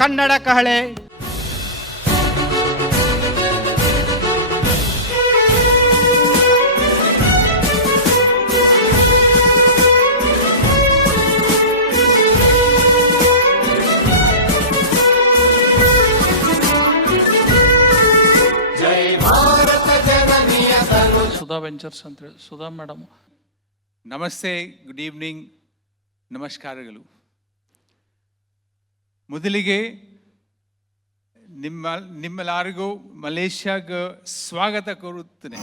ಕನ್ನಡ ಕಹಳೆ. ಸುಧಾ ವೆಂಚರ್ಸ್ ಅಂತೇಳಿ ಸುಧಾ ಮೇಡಮ್. ನಮಸ್ತೆ, ಗುಡ್ ಈವ್ನಿಂಗ್, ನಮಸ್ಕಾರಗಳು. ಮೊದಲಿಗೆ ನಿಮ್ಮೆಲ್ಲರಿಗೂ ಮಲೇಷ್ಯಾಗೆ ಸ್ವಾಗತ ಕೋರುತ್ತೇನೆ.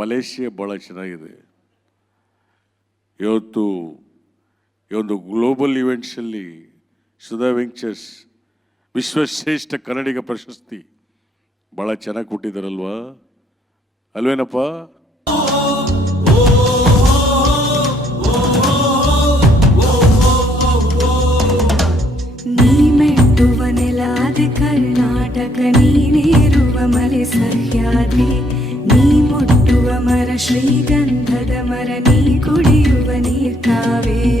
ಮಲೇಷಿಯಾ ಭಾಳ ಚೆನ್ನಾಗಿದೆ. ಇವತ್ತು ಈ ಒಂದು ಗ್ಲೋಬಲ್ ಇವೆಂಟ್ಸಲ್ಲಿ ಸುಧಾ ವೆಂಚರ್ಸ್ ವಿಶ್ವಶ್ರೇಷ್ಠ ಕನ್ನಡಿಗ ಪ್ರಶಸ್ತಿ ಭಾಳ ಚೆನ್ನಾಗಿ ಕೊಟ್ಟಿದ್ದಾರಲ್ವಾ, ಅಲ್ವೇನಪ್ಪ? ನೀ ಮೆಟ್ಟುವ ನೆಲಾದ ಕರ್ನಾಟಕ, ನೀನೇರುವ ಮಲೆ ಸಹ್ಯಾದ್ರಿ, ನೀ ಮುಟ್ಟುವ ಮರ ಶ್ರೀಗಂಧದ ಮರ, ನೀ ಕುಡಿಯುವ ನೀರ್ ಕಾವೇರಿ.